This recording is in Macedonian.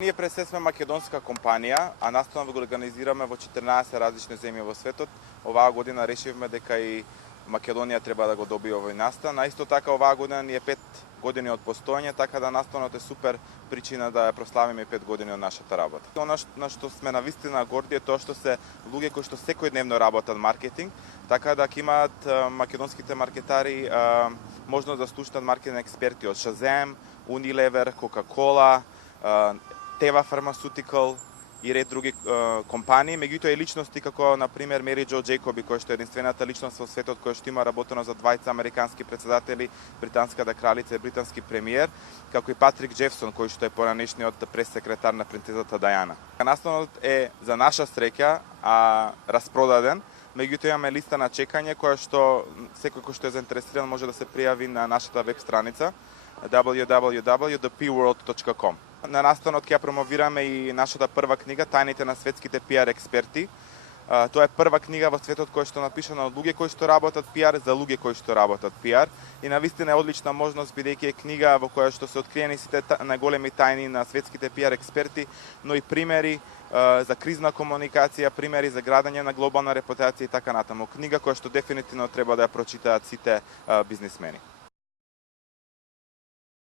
Ние пред се сме македонска компанија, а наставно го организираме во 14 различни земји во светот. Оваа година решивме дека и Македонија треба да го добие овој настан, а исто така оваа година ни е 5 години од постоење, така да настанот е супер причина да ја прославиме 5 години од нашата работа. Она на што сме навистина горди е тоа што се луѓе кои што секојдневно работат маркетинг, така да ќе имаат македонските маркетари можност да слушнат маркетинг експерти од Shazam, Unilever, Coca-Cola, Teva Pharmaceutical и ред други компании, меѓутоа и личности како на пример Мери Џо Џејкоби, која што е единствената личност во светот која што има работено за двајца американски претседатели, британската кралица и британски премиер, како и Патрик Џефсон, кој што е поранешниот прес-секретар на принцезата Дајана. Настанот е за наша среќа распродаден, меѓутоа имаме листа на чекање која што секој кој што е заинтересиран може да се пријави на нашата веб страница www.thepworld.com. На настанот ќе промовираме и нашата прва книга Тајните на светските пиар експерти. Тоа е прва книга во светот која што напишана од луѓе кои што работат пиар за луѓе кои што работат пиар и навистина е одлична можност бидејќи е книга во која што се откриени сите најголеми тајни на светските пиар експерти, но и примери за кризна комуникација, примери за градење на глобална репутација и така натаму. Книга која што дефинитивно треба да ја прочитаат сите бизнисмени.